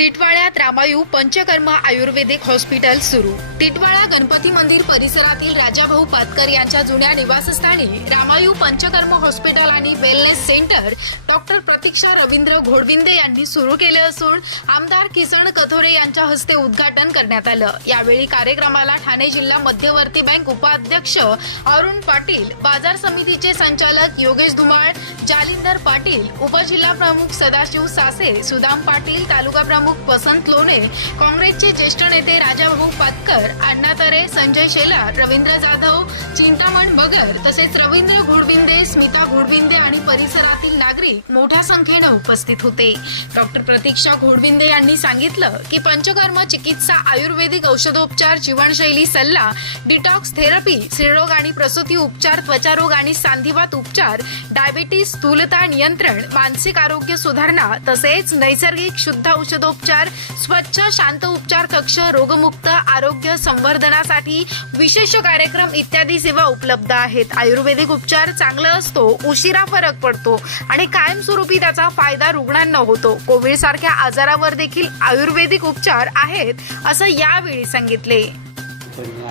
टिटवाळ्यात रामायू पंचकर्म आयुर्वेदिक hospital सुरू. टिटवाळा गणपती मंदिर परिसरातील राजाभाऊ पातकर यांच्या जुन्या निवासस्थानी रामायू पंचकर्म हॉस्पिटल आणि wellness centre doctor Pratiksha Ravindra Ghodvinde यांनी सुरू केले असून आमदार किसन कथोरे यांच्या हस्ते उद्घाटन करण्यात आलं. यावेळी कार्यक्रमाला ठाणे जिल्हा मध्यवर्ती बँक उपाध्यक्ष अरुण पाटील बाजार समितीचे संचालक योगेश धुमाळ जालिंदर पाटील उपजिल्हा प्रमुख सदाशिव सासे सुदाम पाटील तालुका प्रमुख वसंत लोणे काँग्रेसचे ज्येष्ठ नेते राजाभाऊ पातकर अण्णा तरे संजय शेलार रवींद्र जाधव चिंतामण बगर तसेच रवींद्र घोडविंदे स्मिता घोडविंदे आणि परिसरातील नागरिक मोठ्या संख्येनं उपस्थित होते. डॉक्टर प्रतीक्षा घोडविंदे यांनी सांगितलं की पंचकर्म चिकित्सा आयुर्वेदिक औषधोपचार जीवनशैली सल्ला डिटॉक्स थेरपी स्त्रीरोग आणि प्रसूती उपचार त्वचारोग आणि सांधिवात उपचार डायबिटीस स्थूलता नियंत्रण मानसिक आरोग्य सुधारणा तसेच नैसर्गिक शुद्ध औषधोपचार स्वच्छ शांत उपचार कक्ष रोगमुक्त आरोग्य संवर्धनासाठी विशेष कार्यक्रम इत्यादी सेवा उपलब्ध आहेत. आयुर्वेदिक उपचार चांगला असतो उशिरा फरक पडतो आणि कायमस्वरूपी त्याचा फायदा रुग्णांना होतो. कोविड सारख्या आजारावर देखील आयुर्वेदिक उपचार आहेत असं यावेळी सांगितले.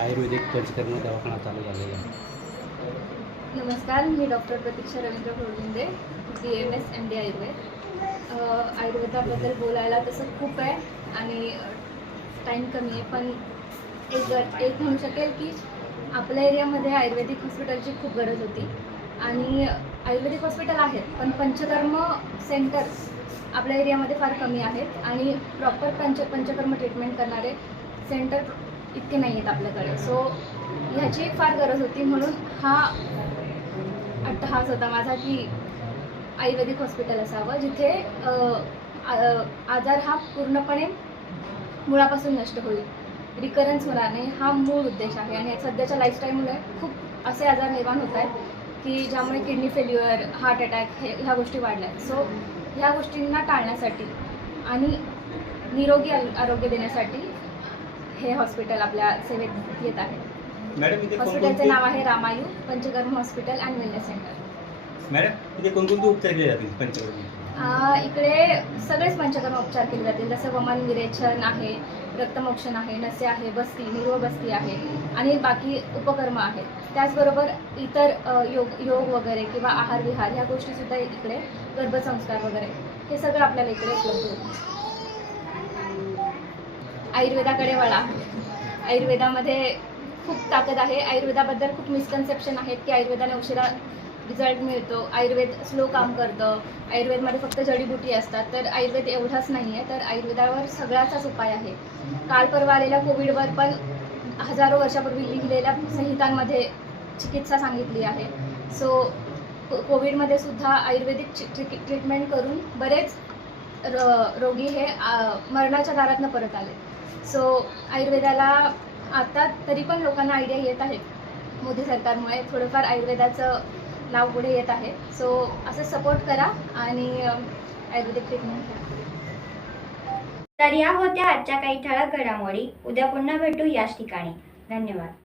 आयुर्वेदिक पंचकर्म दवाखाना चालू झालेला आहे. नमस्कार मी doctor Pratiksha Ravindra Ghodvinde B M S M D Ayurveda आयुर्वेदाबद्दल बोलायला तसं खूप आहे आणि टाईम कमी आहे. पण एक गर एक म्हणू शकेल की आपल्या एरियामध्ये आयुर्वेदिक हॉस्पिटलची खूप गरज होती. आणि आयुर्वेदिक हॉस्पिटल आहेत पण पंचकर्म सेंटर्स आपल्या एरियामध्ये फार कमी आहेत. आणि प्रॉपर पंच पंचकर्म ट्रीटमेंट करणारे सेंटर इतके नाही आहेत आपल्याकडे. सो ह्याची फार गरज होती. म्हणून हा अट्टहास होता माझा की आयुर्वेदिक हॉस्पिटल असावं जिथे आजार हा पूर्णपणे मुळापासून नष्ट होईल. रिकरन्स होणार नाही हा मूळ उद्देश आहे. आणि सध्याच्या लाईफस्टाईलमुळे खूप असे आजार निर्माण होत आहेत की ज्यामुळे किडनी फेल्युअर हार्ट अटॅक हे ह्या गोष्टी वाढल्या. आहेत सो ह्या गोष्टींना टाळण्यासाठी आणि निरोगी आरो- आरोग्य देण्यासाठी हे हॉस्पिटल आपल्या सेवेत येत आहे. हॉस्पिटलचे नाव आहे Ramayu Panchakarma hospital and wellness centre madam इथे कोणकोणते उपचार केले जातील पंचकर्म आ, इकडे सगळेच पंचकर्म उपचार केले जातील. जसं वमन विरेचन आहे रक्तमोक्षण आहे नसे आहे बस्ती निर्व बस्ती आहे आणि बाकी उपकर्म आहेत. त्याचबरोबर इतर अ, योग योग वगैरे किंवा आहार विहार ह्या गोष्टीसुद्धा इकडे गर्भसंस्कार वगैरे हे सगळं आपल्याला इकडे उपलब्ध होतं आयुर्वेदाकडे वळा आयुर्वेदामध्ये खूप ताकद आहे. आयुर्वेदाबद्दल खूप मिसकन्सेप्शन आहेत की आयुर्वेदाने उशिरा रिझल्ट मिळतो. आयुर्वेद स्लो काम करतं. आयुर्वेदमध्ये फक्त जडीबुटी असतात. तर आयुर्वेद एवढाच नाही आहे तर आयुर्वेदावर सगळ्याचाच उपाय आहे. काल परवा आलेल्या कोविडवर पण हजारो वर्षापूर्वी लिहिलेल्या संहितांमध्ये चिकित्सा सांगितली आहे. सो कोविडमध्ये सुद्धा आयुर्वेदिक ट्रीटमेंट करून बरेच र- रोगी हे मरणाच्या दारातनं परत आले. सो आयुर्वेदाला आता तरी पण लोकांना आयडिया येत आहे मोदी सरकारमुळे थोडंफार आयुर्वेदाचं नाव पुढे येत आहे. सो असं सपोर्ट करा आणि आयुर्वेदिक ट्रीटमेंट घ्या तर या होत्या आजच्या काही ठळक घडामोडी. उद्या पुन्हा भेटू याच ठिकाणी. धन्यवाद.